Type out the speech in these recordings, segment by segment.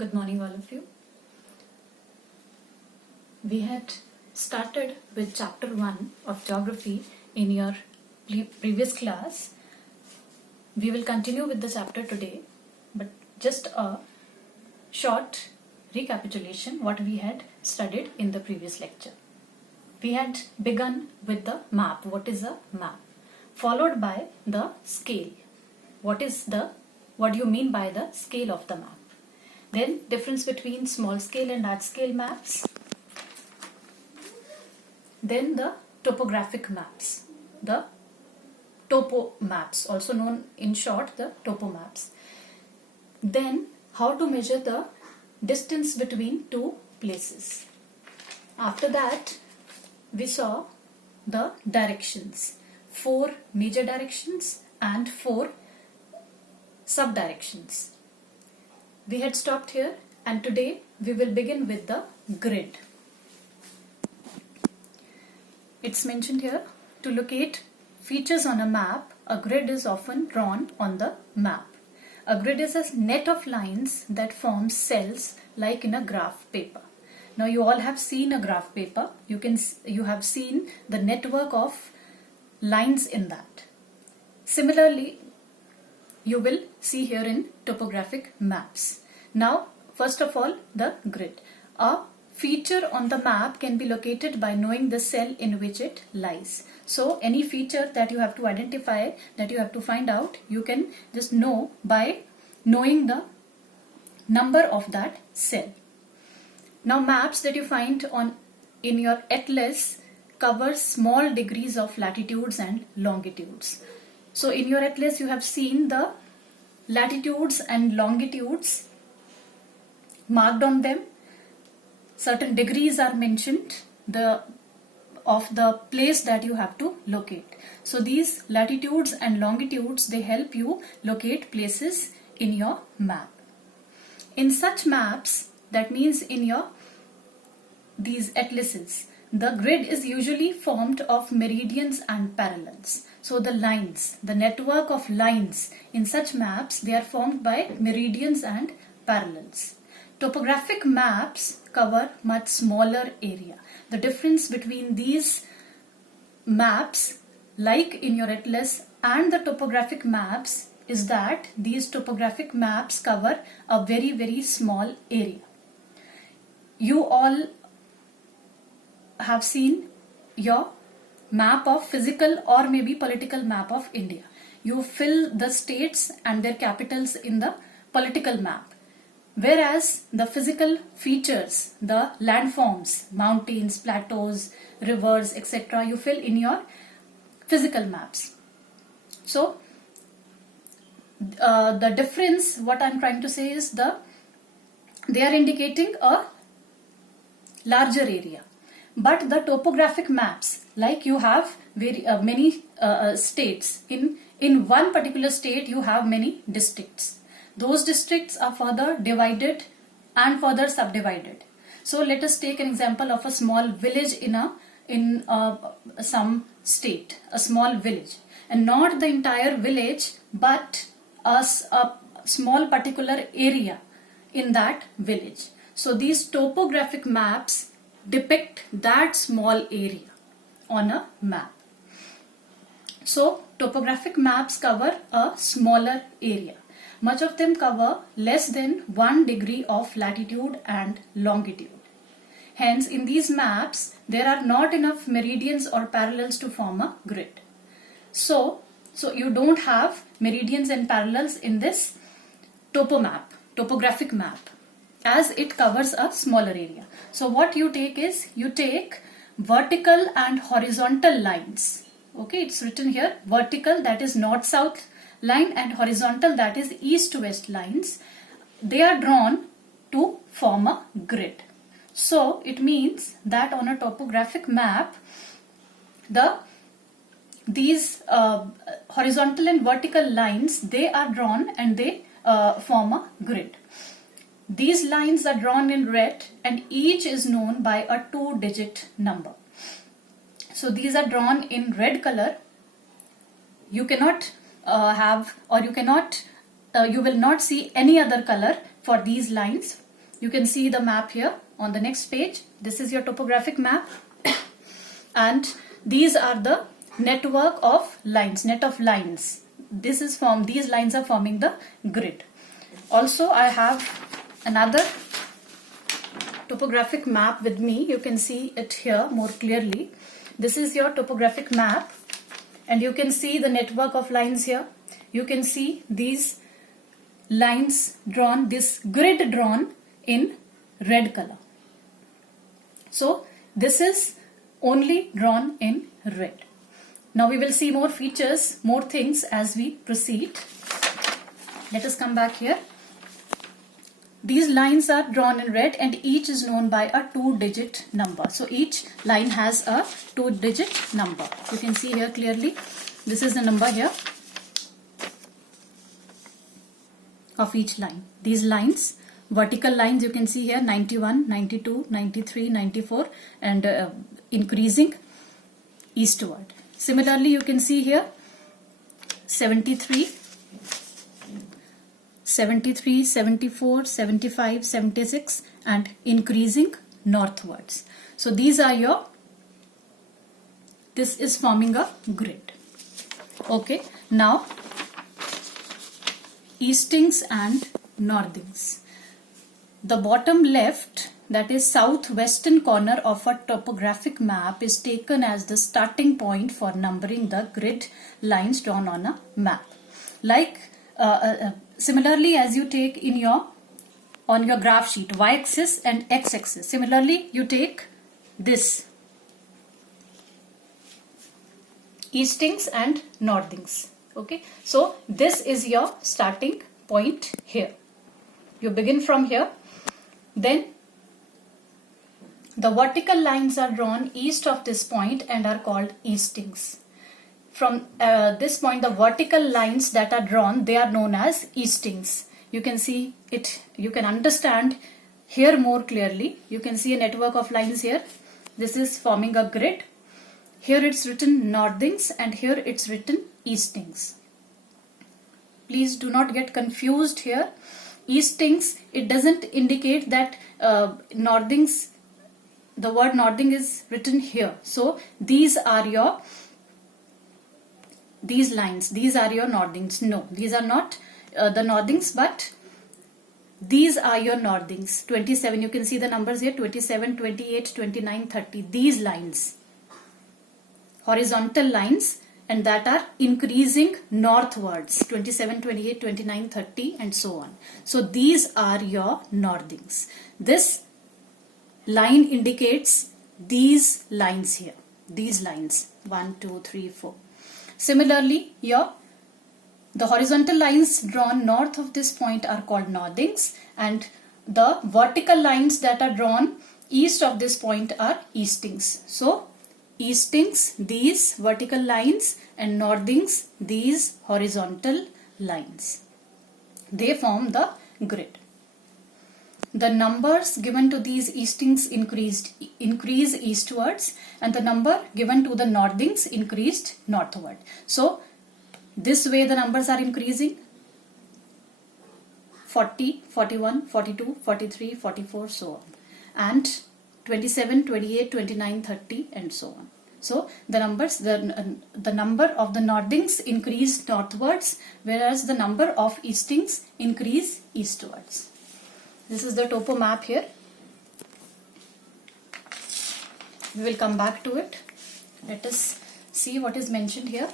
Good morning, all of you. We had started with chapter 1 of geography in your previous class. We will continue with the chapter today, but just a short recapitulation what we had studied in the previous lecture. We had begun with the map. What is a map? Followed by the scale. What do you mean by the scale of the map? Then difference between small scale and large scale maps. Then the topographic maps, the topo maps, also known in short the topo maps. Then how to measure the distance between two places. After that we saw the directions, 4 major directions and 4 sub-directions. We had stopped here and today we will begin with the grid. It's mentioned here, to locate features on a map, a grid is often drawn on the map. A grid is a net of lines that forms cells like in a graph paper. Now you all have seen a graph paper. You have seen the network of lines in that. Similarly, you will see here in topographic maps. Now, first of all, the grid. A feature on the map can be located by knowing the cell in which it lies. So, any feature that you have to identify, that you have to find out, you can just know by knowing the number of that cell. Now, maps that you find in your atlas cover small degrees of latitudes and longitudes. So, in your atlas you have seen the latitudes and longitudes marked on them. Certain degrees are mentioned of the place that you have to locate. So these latitudes and longitudes, they help you locate places in your map. In such maps, that means in these atlases, the grid is usually formed of meridians and parallels. So the lines, the network of lines in such maps, they are formed by meridians and parallels. Topographic maps cover much smaller area. The difference between these maps, like in your atlas, and the topographic maps is that these topographic maps cover a very, very small area. You all have seen your map of physical or maybe political map of India. You fill the states and their capitals in the political map. Whereas the physical features, the landforms, mountains, plateaus, rivers, etc., you fill in your physical maps. So, the difference, what I'm trying to say is they are indicating a larger area. But the topographic maps, like you have many states, in one particular state you have many districts. Those districts are further divided and further subdivided. So let us take an example of a small village in some state, a small village, and not the entire village, but a small particular area in that village. So these topographic maps depict that small area on a map. So topographic maps cover a smaller area. Much of them cover less than 1 degree of latitude and longitude. Hence, in these maps, there are not enough meridians or parallels to form a grid. So you don't have meridians and parallels in this topographic map, as it covers a smaller area. So what you take is, you take vertical and horizontal lines. Okay, it's written here, vertical, that is north-south line, and horizontal, that is east-west lines. They are drawn to form a grid. So it means that on a topographic map, these horizontal and vertical lines, they are drawn and they form a grid. These lines are drawn in red and each is known by a 2-digit number. So these are drawn in red color. You cannot you will not see any other color for these lines. You can see the map here on the next page. This is your topographic map and these are the network of lines, net of lines. These lines are forming the grid. Also, I have another topographic map with me. You can see it here more clearly. This is your topographic map and you can see the network of lines here. You can see these lines drawn, this grid drawn in red color. So this is only drawn in red. Now we will see more features, more things as we proceed. Let us come back here. These lines are drawn in red and each is known by a 2-digit number. So each line has a 2-digit number. You can see here clearly. This is the number here of each line. These lines, vertical lines, you can see here 91, 92, 93, 94 and increasing eastward. Similarly, you can see here 73, 73, 74, 75, 76 and increasing northwards. So these are this is forming a grid. Okay, now eastings and northings. The bottom left, that is southwestern corner of a topographic map, is taken as the starting point for numbering the grid lines drawn on a map. Like similarly, as you take on your graph sheet, y-axis and x-axis. Similarly, you take this eastings and northings. Okay, so this is your starting point here. You begin from here. Then the vertical lines are drawn east of this point and are called eastings. From this point, the vertical lines that are drawn, they are known as eastings. You can see it, you can understand here more clearly. You can see a network of lines here. This is forming a grid. Here it's written northings and here it's written eastings. Please do not get confused here. Eastings, it doesn't indicate that northings, the word northing is written here. So these are these lines, these are your northings. No, these are not the northings, but these are your northings. 27, you can see the numbers here, 27, 28, 29, 30. These lines, horizontal lines, and that are increasing northwards, 27, 28, 29, 30 and so on. So these are your northings. This line indicates these lines here, these lines 1, 2, 3, 4. Similarly, the horizontal lines drawn north of this point are called northings and the vertical lines that are drawn east of this point are eastings. So eastings, these vertical lines, and northings, these horizontal lines. They form the grid. The numbers given to these eastings increase eastwards and the number given to the northings increased northward. So this way the numbers are increasing 40, 41, 42, 43, 44, so on. And 27, 28, 29, 30 and so on. So the numbers, the number of the northings increase northwards, whereas the number of eastings increase eastwards. This is the topo map here. We will come back to it. Let us see what is mentioned here.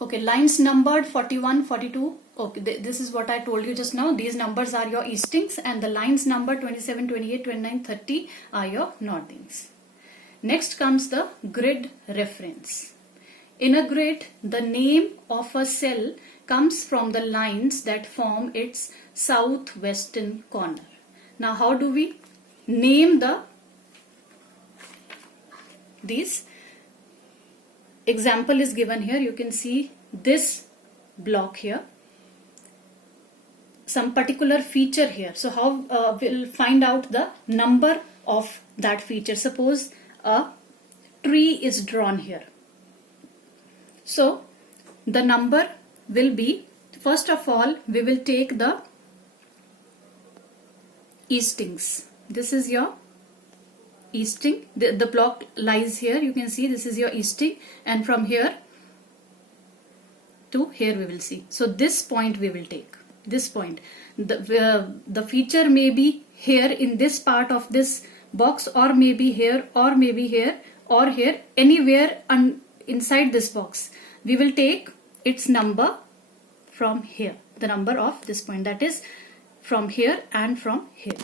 Okay, lines numbered 41, 42. Okay, this is what I told you just now. These numbers are your eastings and the lines number 27, 28, 29, 30 are your northings. Next comes the grid reference. In a grid, the name of a cell comes from the lines that form its southwestern corner. Now, how do we name these? Example is given here. You can see this block here, some particular feature here. So how we'll find out the number of that feature. Suppose a tree is drawn here. So the number will be First of all, we will take the eastings. This is your easting. The block lies here. You can see this is your easting, and from here to here we will see. So this point we will take. This point. The feature may be here in this part of this box, or maybe here, or maybe here, or here, anywhere inside this box. We will take its number from here, the number of this point, that is from here and from here.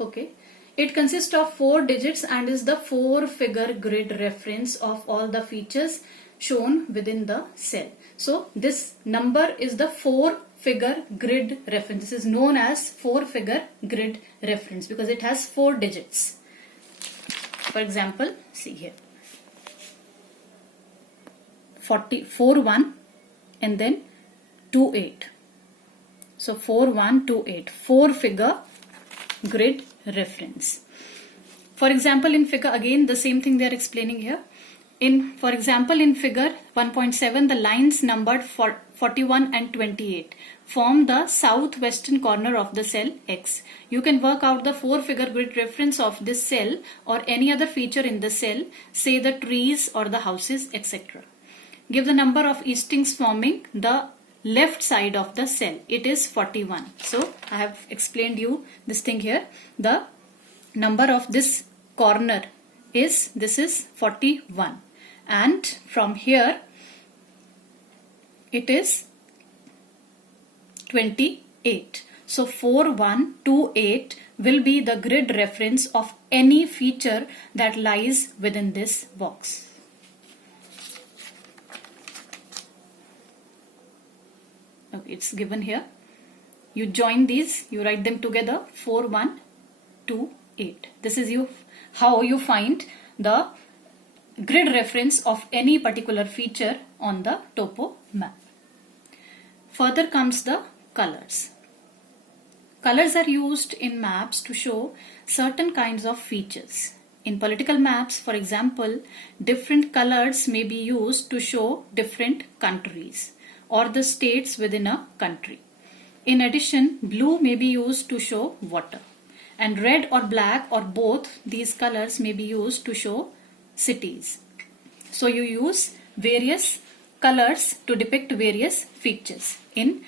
Okay, it consists of 4 digits and is the 4-figure grid reference of all the features shown within the cell. So this number is the 4-figure grid reference. This is known as 4-figure grid reference because it has 4 digits. For example, see here, 41 and then 28. So 4128, 4-figure grid reference. For example, in figure, again the same thing they are explaining here. For example, in figure 1.7, the lines numbered 41 and 28 form the southwestern corner of the cell X. You can work out the 4-figure grid reference of this cell or any other feature in the cell, say the trees or the houses, etc. Give the number of eastings forming the left side of the cell. It is 41. So I have explained you this thing here. The number of this corner is, this is 41, and from here it is 28. So 4128 will be the grid reference of any feature that lies within this box. Okay, it's given here. You join these, you write them together, 4128. This is how you find the grid reference of any particular feature on the topo map. Further comes the colors. Colors are used in maps to show certain kinds of features. In political maps, for example, different colors may be used to show different countries or the states within a country. In addition, blue may be used to show water, and red or black or both these colors may be used to show cities. So you use various colors to depict various features in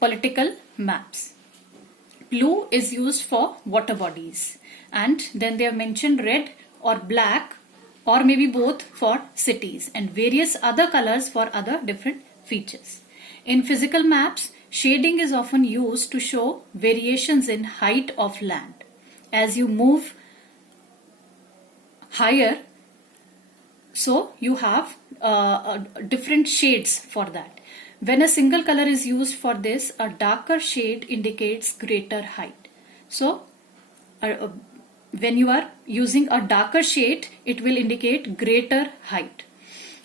political maps. Blue is used for water bodies, and then they have mentioned red or black or maybe both for cities, and various other colors for other different features. In physical maps, shading is often used to show variations in height of land. As you move higher, so you have different shades for that. When a single color is used for this, a darker shade indicates greater height. So when you are using a darker shade, it will indicate greater height.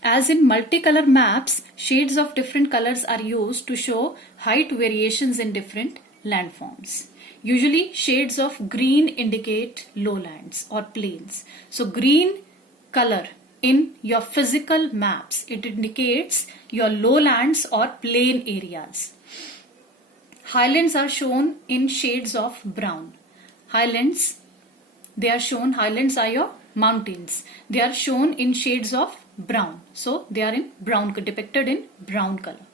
As in multicolor maps, shades of different colors are used to show height variations in different landforms. Usually shades of green indicate lowlands or plains. So green color in your physical maps, it indicates your lowlands or plain areas. Highlands are shown in shades of brown. Highlands are your mountains. They are shown in shades of brown. So they are in brown, depicted in brown color.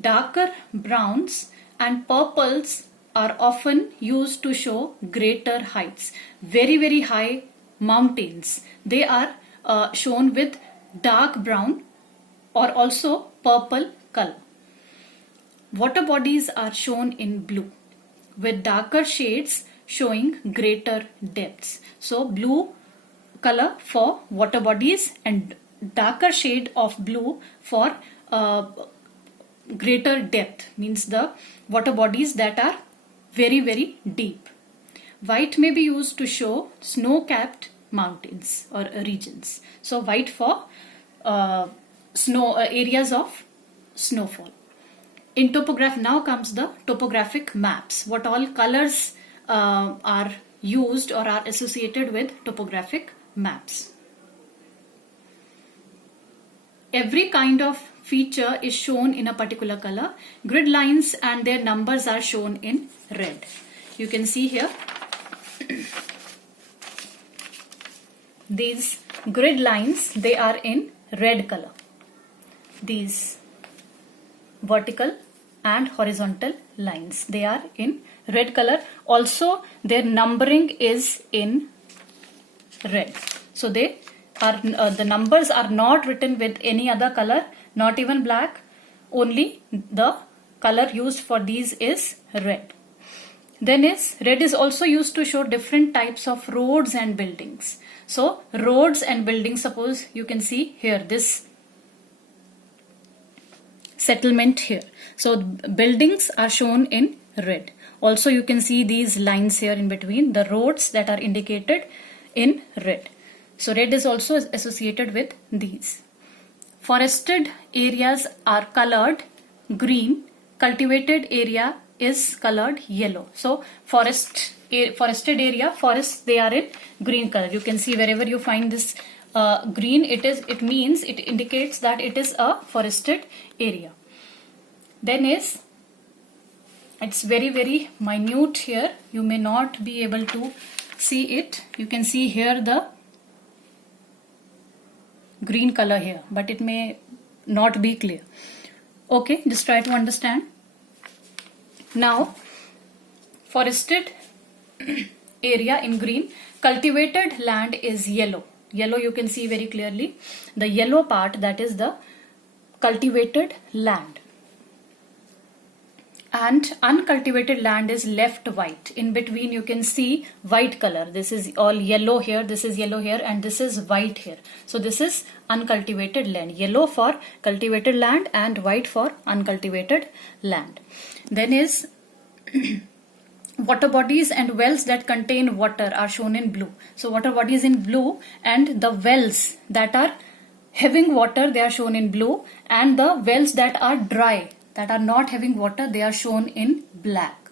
Darker browns and purples are often used to show greater heights. Very, very high mountains, they are shown with dark brown or also purple color. Water bodies are shown in blue with darker shades showing greater depths. So blue color for water bodies and darker shade of blue for greater depth, means the water bodies that are very, very deep. White may be used to show snow-capped mountains or regions. So white for areas of snowfall. In topography, now comes the topographic maps. What all colors are used or are associated with topographic maps. every kind of feature is shown in a particular color. Grid lines and their numbers are shown in red. You can see here these grid lines, they are in red color. These vertical and horizontal lines, they are in red color. Also their numbering is in red. So they are the numbers are not written with any other color, not even black. Only the color used for these is red. Then red is also used to show different types of roads and buildings. So roads and buildings, suppose you can see here this settlement here. So buildings are shown in red. Also you can see these lines here in between, the roads that are indicated in red. So red is also associated with these. Forested areas are colored green, cultivated area is colored yellow. So forested area, forests, they are in green color. You can see wherever you find this green, it indicates that it is a forested area. Then it's very, very minute here. You may not be able to see it. You can see here the green color here, but it may not be clear. Okay, just try to understand. Now, forested area in green, cultivated land is yellow. Yellow you can see very clearly. The yellow part, that is the cultivated land. And uncultivated land is left white. In between you can see white color. This is all yellow here, this is yellow here, and this is white here. So this is uncultivated land. Yellow for cultivated land and white for uncultivated land. Then water bodies and wells that contain water are shown in blue. So water bodies in blue, and the wells that are having water, they are shown in blue, and the wells that are dry, that are not having water, they are shown in black.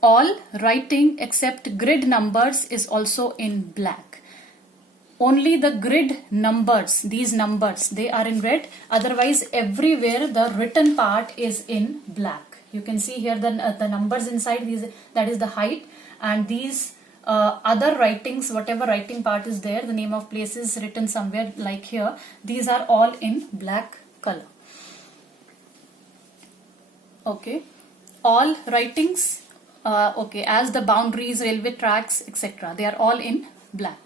All writing except grid numbers is also in black. Only the grid numbers, these numbers, they are in red. Otherwise everywhere the written part is in black. You can see here the numbers inside these, that is the height, and these other writings, whatever writing part is there, the name of places written somewhere like here, these are all in black color. Okay, all writings, okay, as the boundaries, railway tracks, etc., they are all in black.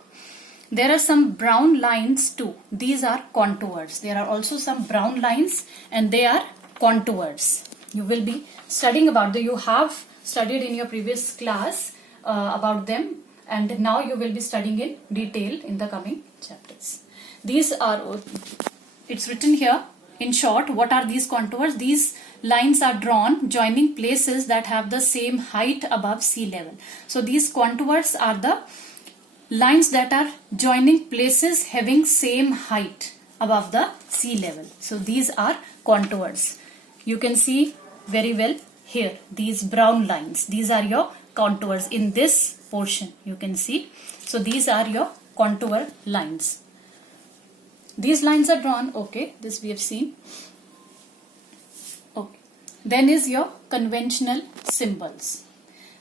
There are some brown lines too. These are contours. There are also some brown lines, and they are contours. You will be studying about them. You have studied in your previous class about them, and now you will be studying in detail in the coming chapters. These are, it's written here in short, what are these contours? These lines are drawn joining places that have the same height above sea level. So these contours are the lines that are joining places having same height above the sea level. So these are contours. You can see very well here, these brown lines, these are your contours in this portion, you can see. So these are your contour lines. These lines are drawn, okay, this we have seen. Okay, then is your conventional symbols.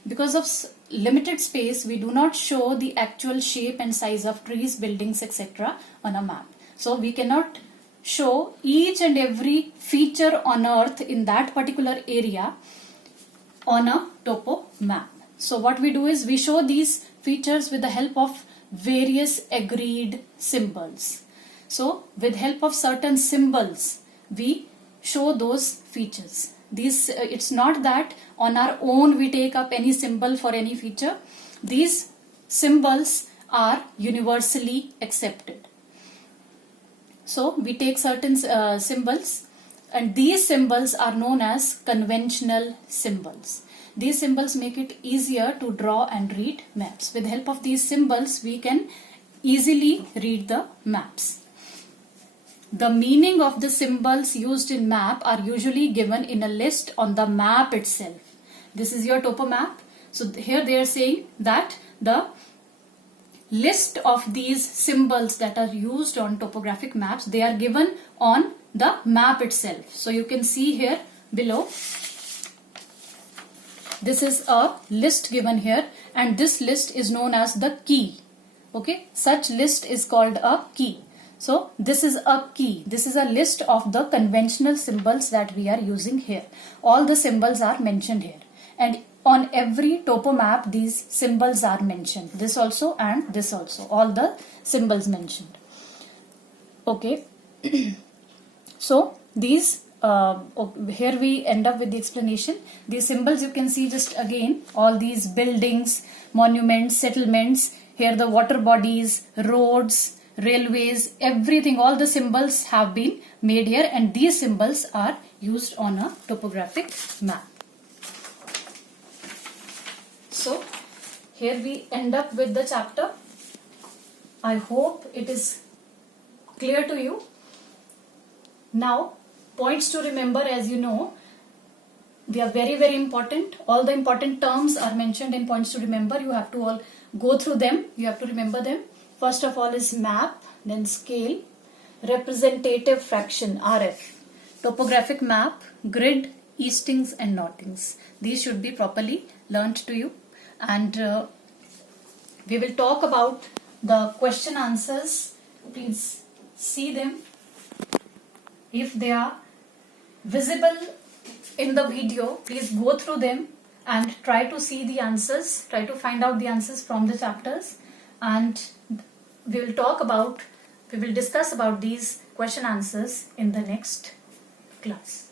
Because of limited space, we do not show the actual shape and size of trees, buildings, etc. on a map. So we cannot show each and every feature on earth in that particular area on a topo map. So what we do is we show these features with the help of various agreed symbols. So with help of certain symbols, we show those features. These, it's not that on our own we take up any symbol for any feature. These symbols are universally accepted. So we take certain symbols, and these symbols are known as conventional symbols. These symbols make it easier to draw and read maps. With the help of these symbols, we can easily read the maps. The meaning of the symbols used in map are usually given in a list on the map itself. This is your topo map. So here they are saying that the list of these symbols that are used on topographic maps, they are given on the map itself. So you can see here below, this is a list given here, and this list is known as the key. Okay, such list is called a key. So this is a key. This is a list of the conventional symbols that we are using here. All the symbols are mentioned here, and on every topo map these symbols are mentioned. This also and this also, all the symbols mentioned. Okay. So these here we end up with the explanation. These symbols you can see just again, all these buildings, monuments, settlements, here the water bodies, roads, railways, everything, all the symbols have been made here, and these symbols are used on a topographic map. So here we end up with the chapter. I hope it is clear to you. Now, points to remember, as you know, they are very, very important. All the important terms are mentioned in points to remember. You have to all go through them. You have to remember them. First of all is map, then scale, representative fraction, RF, topographic map, grid, eastings and northings. These should be properly learnt to you. And we will talk about the question answers. Please see them. If they are visible in the video, please go through them and try to see the answers, try to find out the answers from the chapters, and we will discuss about these question answers in the next class.